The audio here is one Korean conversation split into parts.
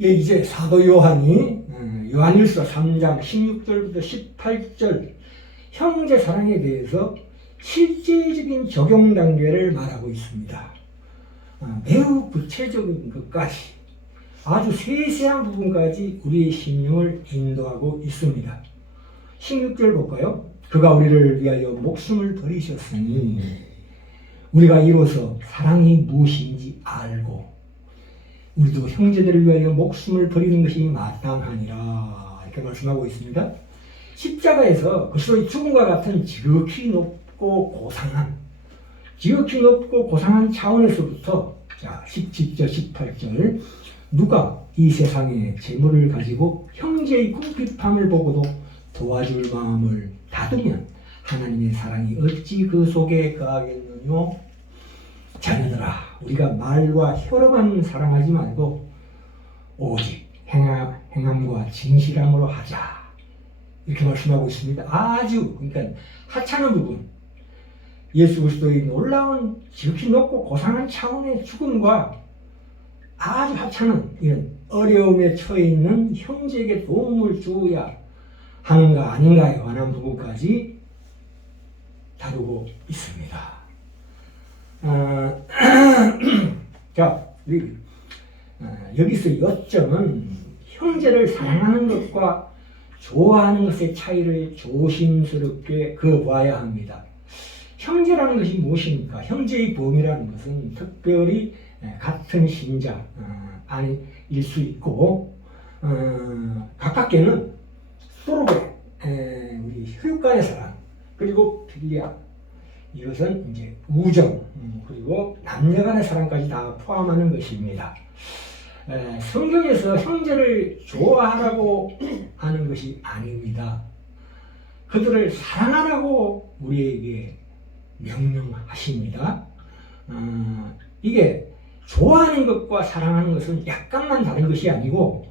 예, 이제 사도 요한이 요한일서 3장 16절부터 18절 형제 사랑에 대해서 실제적인 적용 단계를 말하고 있습니다. 매우 구체적인 것까지 아주 세세한 부분까지 우리의 심령을 인도하고 있습니다. 16절 볼까요? 그가 우리를 위하여 목숨을 버리셨으니 우리가 이로써 사랑이 무엇인지 알고 우리도 형제들을 위하여 목숨을 버리는 것이 마땅하니라 이렇게 말씀하고 있습니다. 십자가에서 그리스도의 죽음과 같은 지극히 높고 고상한 차원에서부터 자 17절 18절 누가 이 세상에 재물을 가지고 형제의 궁핍함을 보고도 도와줄 마음을 닫으면 하나님의 사랑이 어찌 그 속에 거하겠느뇨. 자녀들아 우리가 말과 혀로만 사랑하지 말고 오직 행함과 진실함으로 하자 이렇게 말씀하고 있습니다. 아주 그러니까 하찮은 부분 예수 그리스도의 놀라운 지극히 높고 고상한 차원의 죽음과 아주 하찮은 이런 어려움에 처해 있는 형제에게 도움을 주어야 하는가 아닌가에 관한 부분까지 다루고 있습니다. 자, 여기서 요점은 형제를 사랑하는 것과 좋아하는 것의 차이를 조심스럽게 그어봐야 합니다. 형제라는 것이 무엇입니까? 형제의 범위라는 것은 특별히 같은 신자 아닐 수 있고 가깝게는 서로의 우리 혈육 간의 사랑 그리고 필리아 이것은 이제 우정 그리고 남녀 간의 사랑까지 다 포함하는 것입니다. 성경에서 형제를 좋아하라고 하는 것이 아닙니다. 그들을 사랑하라고 우리에게 명령하십니다. 이게 좋아하는 것과 사랑하는 것은 약간만 다른 것이 아니고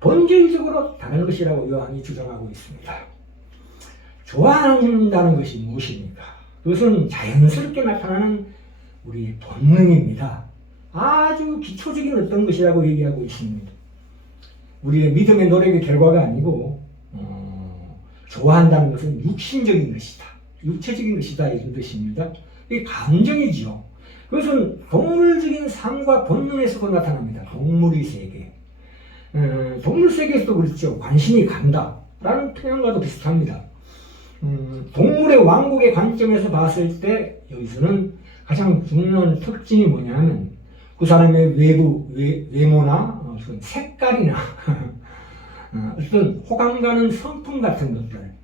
본질적으로 다른 것이라고 요한이 주장하고 있습니다. 좋아한다는 것이 무엇입니까? 그것은 자연스럽게 나타나는 우리의 본능입니다. 아주 기초적인 어떤 것이라고 얘기하고 있습니다. 우리의 믿음의 노력의 결과가 아니고 좋아한다는 것은 육신적인 것이다. 육체적인 것이다 이런 뜻입니다. 이게 감정이죠. 그것은 동물적인 삶과 본능에서도 나타납니다. 동물의 세계. 동물 세계에서도 그렇죠. 관심이 간다 라는 표현과도 비슷합니다. 동물의 왕국의 관점에서 봤을 때 여기서는 가장 중요한 특징이 뭐냐면 그 사람의 외모나 색깔이나 어떤 호감 가는 성품 같은 것들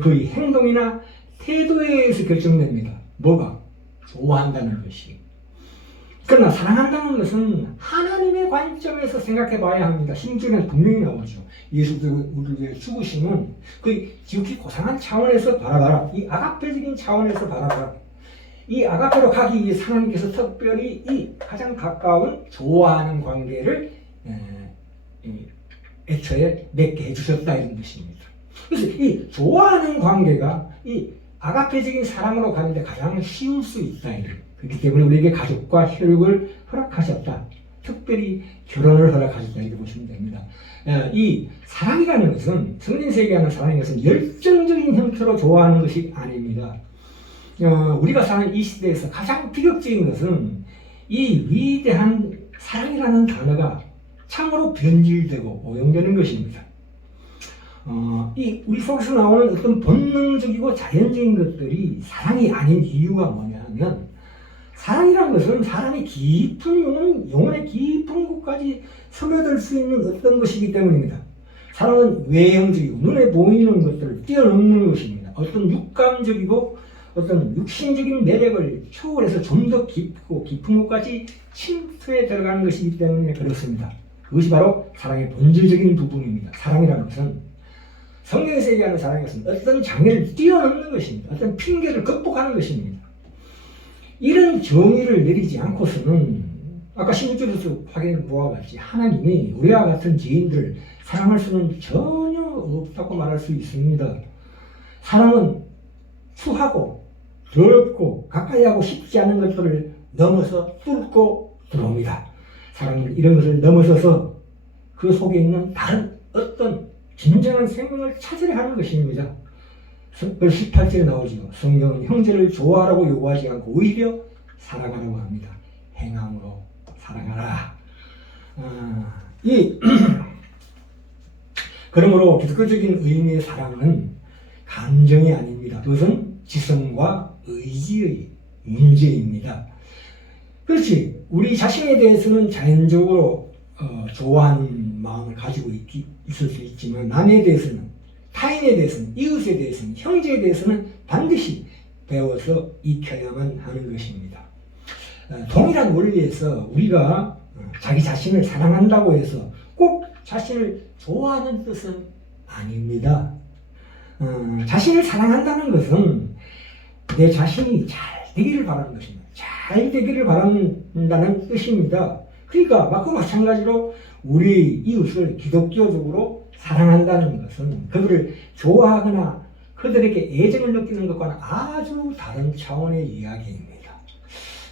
그의 행동이나 태도에 의해서 결정됩니다. 뭐가? 좋아한다는 것이. 그러나 사랑한다는 것은 하나님의 관점에서 생각해 봐야 합니다. 16절에는 분명히 나오죠. 예수도 우리를 위해 죽으시면 그 지극히 고상한 차원에서 바라봐라. 이 아가페적인 차원에서 바라봐라. 이 아가페로 가기 위해 하나님께서 특별히 이 가장 가까운 좋아하는 관계를 애초에 맺게 해주셨다 이런 것입니다. 그래서 이 좋아하는 관계가 이 아가페적인 사랑으로 가는데 가장 쉬울 수 있다. 그렇기 때문에 우리에게 가족과 혈육을 허락하셨다. 특별히 결혼을 허락하셨다. 이렇게 보시면 됩니다. 이 사랑이라는 것은 성경에서 얘기하는 사랑인 것은 열정적인 형태로 좋아하는 것이 아닙니다. 우리가 사는 이 시대에서 가장 비극적인 것은 이 위대한 사랑이라는 단어가 참으로 변질되고 오용되는 것입니다. 이 우리 속에서 나오는 어떤 본능적이고 자연적인 것들이 사랑이 아닌 이유가 뭐냐면 사랑이라는 것은 사람이 깊은 영혼의 깊은 곳까지 스며들 수 있는 어떤 것이기 때문입니다. 사랑은 외형적이고 눈에 보이는 것들을 뛰어넘는 것입니다. 어떤 육감적이고 어떤 육신적인 매력을 초월해서 좀 더 깊고 깊은 곳까지 침투해 들어가는 것이기 때문에 그렇습니다. 그것이 바로 사랑의 본질적인 부분입니다. 사랑이라는 것은 성경에서 얘기하는 사랑인 것은 어떤 장애를 뛰어넘는 것입니다. 어떤 핑계를 극복하는 것입니다. 이런 정의를 내리지 않고서는 아까 16절에서 확인해 보아 같이 하나님이 우리와 같은 죄인들을 사랑할 수는 전혀 없다고 말할 수 있습니다. 사랑은 추하고 더럽고 가까이 하고 싶지 않은 것들을 넘어서 뚫고 들어옵니다. 사랑은 이런 것을 넘어서서 그 속에 있는 다른 어떤 진정한 생명을 찾으려 하는 것입니다. 18절에 나오죠. 성경은 형제를 좋아하라고 요구하지 않고 오히려 사랑하라고 합니다. 행함으로 사랑하라. 그러므로 기독교적인 의미의 사랑은 감정이 아닙니다. 그것은 지성과 의지의 문제입니다. 그렇지. 우리 자신에 대해서는 자연적으로 좋아하는 마음을 가지고 있을 수 있지만 남에 대해서는, 타인에 대해서는, 이웃에 대해서는, 형제에 대해서는 반드시 배워서 익혀야만 하는 것입니다. 동일한 원리에서 우리가 자기 자신을 사랑한다고 해서 꼭 자신을 좋아하는 뜻은 아닙니다. 자신을 사랑한다는 것은 내 자신이 잘 되기를 바라는 것입니다. 잘 되기를 바란다는 뜻입니다. 그러니까 그 마찬가지로 우리 이웃을 기독교적으로 사랑한다는 것은 그들을 좋아하거나 그들에게 애정을 느끼는 것과는 아주 다른 차원의 이야기입니다.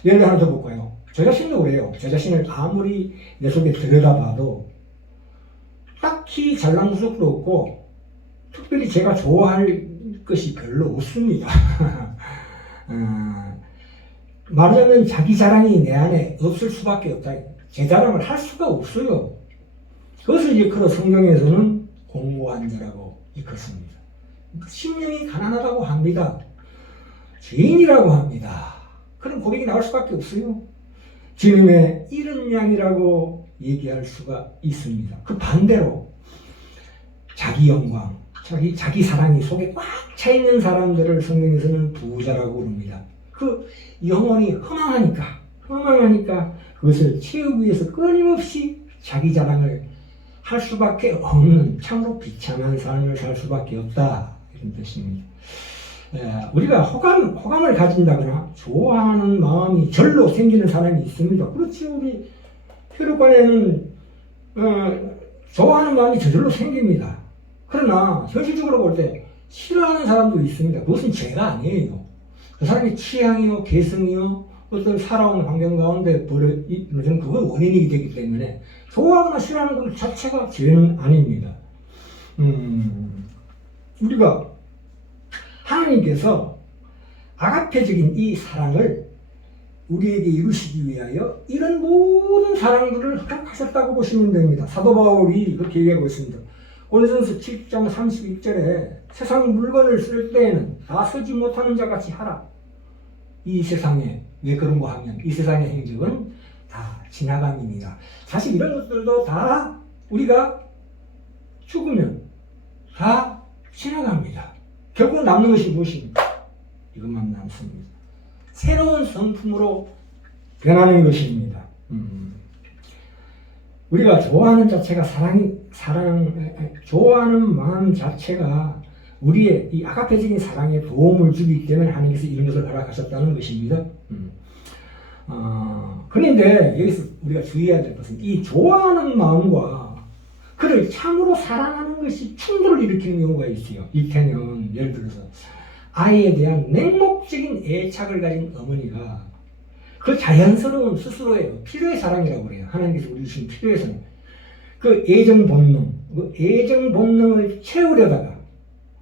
예를 하나 더 볼까요? 저 자신도 그래요. 저 자신을 아무리 내 속에 들여다봐도 딱히 잘난 구석도 없고 특별히 제가 좋아할 것이 별로 없습니다. 말하자면 자기 자랑이 내 안에 없을 수밖에 없다. 제 자랑을 할 수가 없어요. 그것을 일컬어 성경에서는 공고한 자라고 일컫습니다. 심령이 가난하다고 합니다. 죄인이라고 합니다. 그런 고백이 나올 수밖에 없어요. 주님의 이른 양이라고 얘기할 수가 있습니다. 그 반대로 자기 영광, 자기 사랑이 속에 꽉 차 있는 사람들을 성경에서는 부자라고 부릅니다. 그 영혼이 허망하니까 그것을 채우기 위해서 끊임없이 자기 자랑을 할 수밖에 없는 참으로 비참한 삶을 살 수밖에 없다, 이런 뜻입니다. 우리가 호감을 가진다거나 좋아하는 마음이 절로 생기는 사람이 있습니다. 그렇지. 우리 혈육관에는 좋아하는 마음이 저절로 생깁니다. 그러나 현실적으로 볼 때 싫어하는 사람도 있습니다. 그것은 죄가 아니에요. 그 사람의 취향이요, 개성이요, 어떤 살아온 환경 가운데 벌어지는 그건 원인이 되기 때문에 좋아하거나 싫어하는 것 자체가 죄는 아닙니다. 우리가 하나님께서 아가페적인 이 사랑을 우리에게 이루시기 위하여 이런 모든 사랑들을 허락하셨다고 보시면 됩니다. 사도 바울이 그렇게 얘기하고 있습니다. 고린도전서 7장 32절에 세상 물건을 쓸 때에는 다 쓰지 못하는 자 같이 하라. 이 세상에 왜 그런 거 하면 이 세상의 행적은 다 지나감입니다. 사실 이런 것들도 다 우리가 죽으면 다 지나갑니다. 결국 남는 것이 무엇입니까? 이것만 남습니다. 새로운 성품으로 변하는 것입니다. 우리가 좋아하는 자체가 좋아하는 마음 자체가 우리의 이 아가페적인 사랑에 도움을 주기 때문에 하나님께서 이런 것을 허락하셨다는 것입니다. 그런데 여기서 우리가 주의해야 될 것은 이 좋아하는 마음과 그를 참으로 사랑하는 것이 충돌을 일으키는 경우가 있어요. 이때는 예를 들어서 아이에 대한 맹목적인 애착을 가진 어머니가 그 자연스러운 스스로의 필요의 사랑이라고 그래요. 하나님께서 우리 주신 필요의 사랑. 그 애정 본능을 채우려다가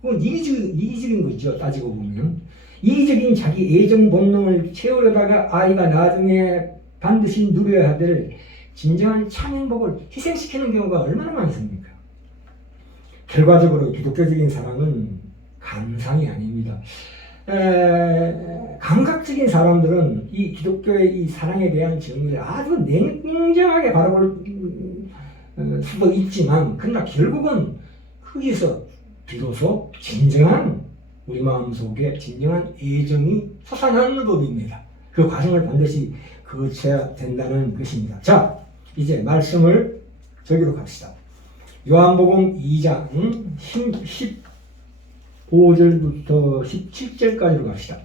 그건 이기적인 거죠. 따지고 보면 이기적인 자기 애정 본능을 채우려다가 아이가 나중에 반드시 누려야 될 진정한 참 행복을 희생시키는 경우가 얼마나 많습니까? 결과적으로 기독교적인 사랑은 감상이 아닙니다. 감각적인 사람들은 이 기독교의 이 사랑에 대한 정의를 아주 냉정하게 바라볼 수도 있지만 그러나 결국은 거기서 비로소 진정한 우리 마음속에 진정한 애정이 솟아나는 법입니다. 그 과정을 반드시 거쳐야 된다는 것입니다. 자, 이제 말씀을 저기로 갑시다. 요한복음 2장 15절부터 17절까지로 갑시다.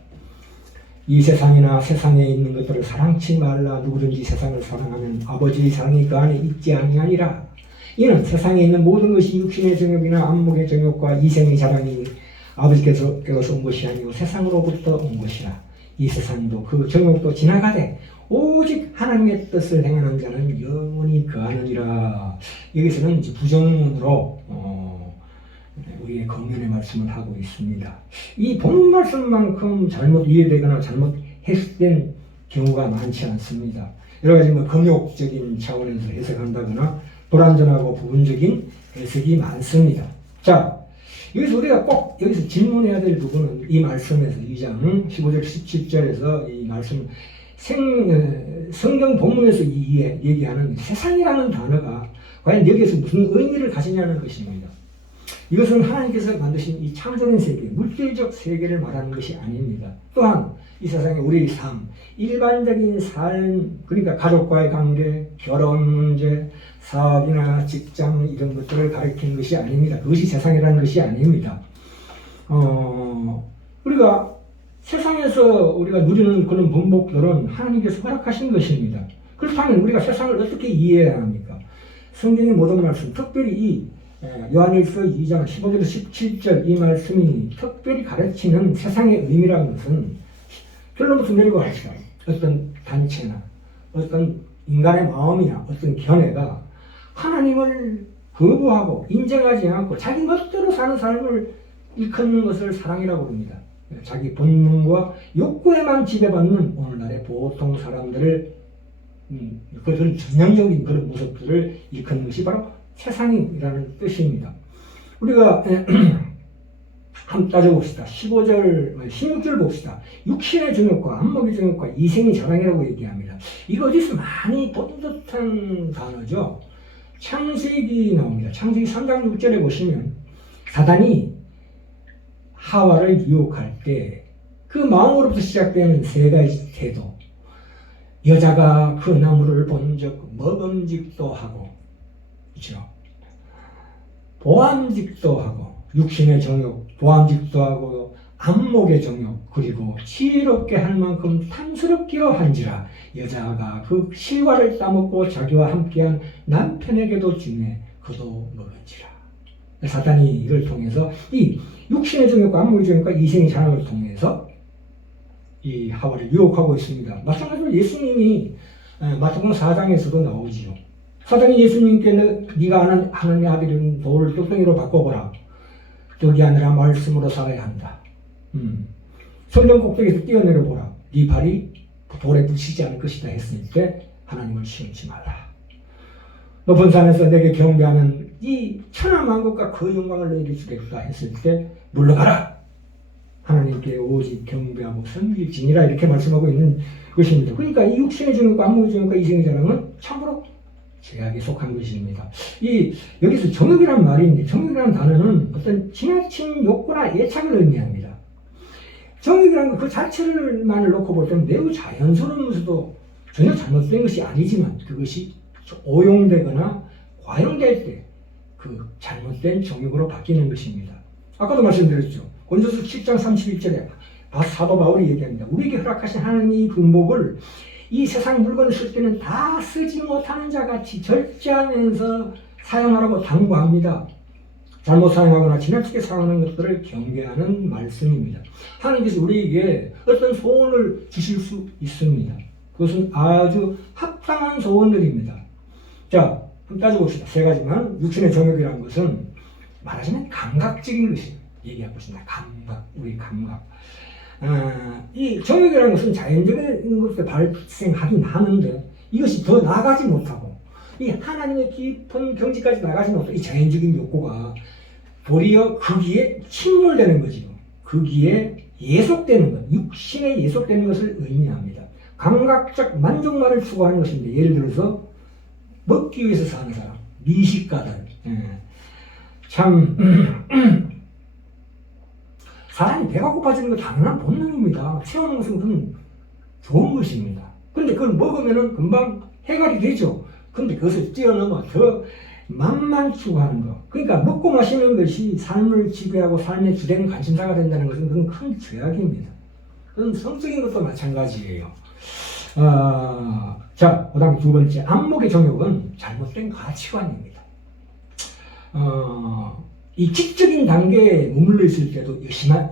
이 세상이나 세상에 있는 것들을 사랑치 말라. 누구든지 세상을 사랑하면 아버지의 사랑이 그 안에 있지 아니하니라. 이는 세상에 있는 모든 것이 육신의 정욕이나 안목의 정욕과 이생의 자랑이 아버지께서 온 것이 아니고 세상으로부터 온 것이라. 이 세상도 그 정욕도 지나가되 오직 하나님의 뜻을 행하는 자는 영원히 거하느니라. 여기서는 이제 부정문으로 우리의 검열의 말씀을 하고 있습니다. 이 본문 말씀만큼 잘못 이해되거나 잘못 해석된 경우가 많지 않습니다. 여러 가지 금욕적인 차원에서 해석한다거나 불완전하고 부분적인 해석이 많습니다. 자, 여기서 우리가 꼭 여기서 질문해야 될 부분은 이 말씀에서 2장 15절 17절에서 이 말씀 성경 본문에서 얘기하는 세상이라는 단어가 과연 여기에서 무슨 의미를 가지냐는 것입니다. 이것은 하나님께서 만드신 이 창조된 세계, 물질적 세계를 말하는 것이 아닙니다. 또한 이 세상의 우리의 삶, 일반적인 삶, 그러니까 가족과의 관계, 결혼 문제, 사업이나 직장 이런 것들을 가리키는 것이 아닙니다. 그것이 세상이라는 것이 아닙니다. 우리가 세상에서 우리가 누리는 그런 번복들은 하나님께서 허락하신 것입니다. 그렇다면 우리가 세상을 어떻게 이해해야 합니까? 성경의 모든 말씀, 특별히 이 요한일서 2장 15절에서 17절 이 말씀이 특별히 가르치는 세상의 의미라는 것은 결론부터 내리고 합시다. 어떤 단체나 어떤 인간의 마음이나 어떤 견해가 하나님을 거부하고 인정하지 않고 자기 멋대로 사는 삶을 일컫는 것을 사랑이라고 부릅니다. 자기 본능과 욕구에만 지배받는 오늘날의 보통 사람들을 그런 전형적인 그런 모습들을 일컫는 것이 바로 세상이라는 뜻입니다. 우리가 한번 따져봅시다. 15절, 16절 봅시다. 육신의 정욕과 안목의 정욕과 이생의 자랑이라고 얘기합니다. 이거 어디서 많이 본 듯한 단어죠. 창세기 나옵니다. 창세기 3장 6절에 보시면 사단이 하와를 유혹할 때 그 마음으로부터 시작되는 세 가지 태도. 여자가 그 나무를 본 적 먹음직도 하고, 그렇죠? 보암직도 하고, 육신의 정욕, 보암직도 하고, 안목의 정욕, 그리고 지혜롭게 할 만큼 탐스럽기로 한지라 여자가 그 실과를 따먹고 자기와 함께한 남편에게도 주매 그도 먹은지라. 사단이 이를 통해서 이 육신의 정욕과 안목의 정욕과 이생의 자랑을 통해서 이 하와를 유혹하고 있습니다. 마찬가지로 예수님이 마태복음 4장에서도 나오지요. 사단이 예수님께 네가 아는 하나님의 아들인 돌을 떡덩이로 바꿔보라. 떡이 아니라 말씀으로 살아야 한다. 성전 꼭대기에서 뛰어내려보라. 네 발이 돌에 부딪히지 않을 것이다 했을 때 하나님을 시험치 말라. 높은 산에서 내게 경배하면 이 천하만국과 그 영광을 너에게 주겠다 했을 때 물러가라. 하나님께 오직 경배하고 섬길지니라 이렇게 말씀하고 있는 것입니다. 그러니까 이 육신의 정욕과 안목의 정욕과 이생의 자랑은 참으로 죄악에 속한 것입니다. 여기서 정욕이라는 말이 있는데 정욕이라는 단어는 어떤 지나친 욕구나 애착을 의미합니다. 정욕이라는 것 그 자체를만을 놓고 볼 때는 매우 자연스러우면서도 전혀 잘못된 것이 아니지만 그것이 오용되거나 과용될 때 그 잘못된 정욕으로 바뀌는 것입니다. 아까도 말씀드렸죠. 고린도서 7장 31절에 사도 바울이 얘기합니다. 우리에게 허락하신 하나님의 분복을 이 세상 물건을 쓸 때는 다 쓰지 못하는 자같이 절제하면서 사용하라고 당부합니다. 잘못 사용하거나 지나치게 사용하는 것들을 경계하는 말씀입니다. 하나님께서 우리에게 어떤 소원을 주실 수 있습니다. 그것은 아주 합당한 소원들입니다. 자, 한번 따져봅시다. 세 가지만. 육신의 정욕이라는 것은 말하자면 감각적인 것입니다. 얘기하고 있습니다. 감각, 우리 감각. 이 정욕이라는 것은 자연적인 것에 발생하긴 하는데 이것이 더 나아가지 못하고 이 하나님의 깊은 경지까지 나가지 못하고 이 자연적인 욕구가 도리어 거기에 침몰되는 거지요. 거기에 예속되는 것, 육신에 예속되는 것을 의미합니다. 감각적 만족만을 추구하는 것인데 예를 들어서 먹기 위해서 사는 사람, 미식가들. 참 사람이 배가 고파지는 건 당연한 본능입니다. 채우는 것은 그건 좋은 것입니다. 근데 그걸 먹으면은 금방 해결이 되죠. 근데 그것을 뛰어넘어 더 맛만 추구하는 것. 그러니까 먹고 마시는 것이 삶을 지배하고 삶의 주된 관심사가 된다는 것은 그건 큰 죄악입니다. 그건 성적인 것도 마찬가지예요. 자, 그 다음에 두 번째, 안목의 정욕은 잘못된 가치관입니다. 이 지적인 단계에 머물러 있을 때도 의심할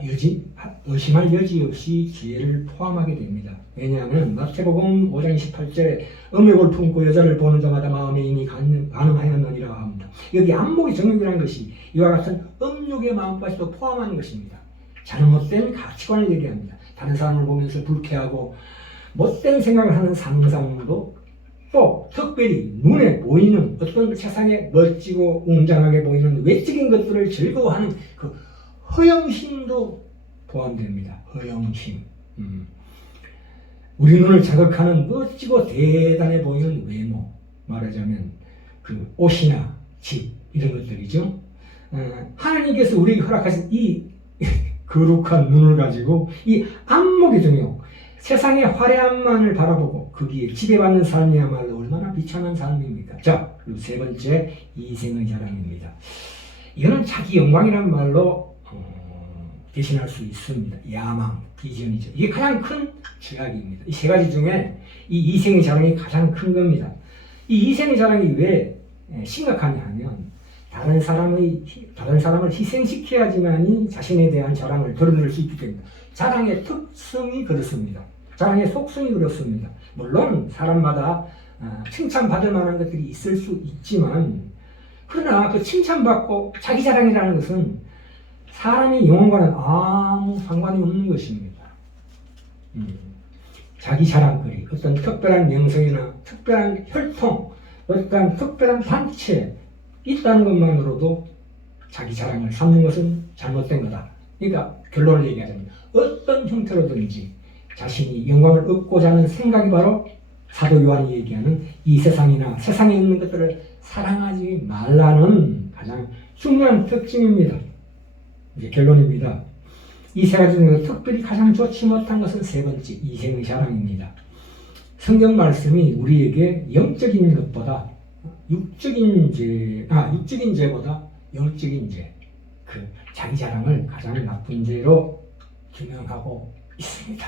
여지 없이 죄를 포함하게 됩니다. 왜냐하면 마태복음 5장 28절에 음욕을 품고 여자를 보는 자마다 마음에 이미 간음하였느니라 합니다. 여기 안목의 정욕이라는 것이 이와 같은 음욕의 마음까지도 포함하는 것입니다. 잘못된 가치관을 얘기합니다. 다른 사람을 보면서 불쾌하고 못된 생각을 하는 상상도, 또 특별히 눈에 보이는 어떤 세상에 멋지고 웅장하게 보이는 외적인 것들을 즐거워하는 그 허영심도 포함됩니다. 허영심. 우리 눈을 자극하는 멋지고 대단해 보이는 외모, 말하자면 그 옷이나 집 이런 것들이죠. 하나님께서 우리에게 허락하신 이 거룩한 눈을 가지고 이 안목의 정욕, 세상의 화려함만을 바라보고 거기에 지배받는 삶이야말로 얼마나 비참한 삶입니까? 자, 그리고 세 번째, 이생의 자랑입니다. 이거는 자기 영광이란 말로 대신할 수 있습니다. 야망, 비전이죠. 이게 가장 큰 죄악입니다. 이 세 가지 중에 이 이생의 자랑이 가장 큰 겁니다. 이 이생의 자랑이 왜 심각하냐 하면 다른 사람을 희생시켜야지만이 자신에 대한 자랑을 드러낼 수 있기 때문에 자랑의 특성이 그렇습니다. 자랑의 속성이 그렇습니다. 물론 사람마다 칭찬받을 만한 것들이 있을 수 있지만, 그러나 그 칭찬받고 자기 자랑이라는 것은 사람의 영혼과는 아무 상관이 없는 것입니다. 자기 자랑거리, 어떤 특별한 명성이나 특별한 혈통, 어떤 특별한 단체 있다는 것만으로도 자기 자랑을 삼는 것은 잘못된 거다. 그러니까 결론을 얘기하자면 어떤 형태로든지 자신이 영광을 얻고자 하는 생각이 바로 사도 요한이 얘기하는 이 세상이나 세상에 있는 것들을 사랑하지 말라는 가장 중요한 특징입니다. 이제 결론입니다. 이 세 가지 중에서 특별히 가장 좋지 못한 것은 세 번째, 이생의 자랑입니다. 성경 말씀이 우리에게 영적인 것보다 육적인 죄보다 영적인 죄, 그 자기 자랑을 가장 나쁜 죄로 규명하고 있습니다.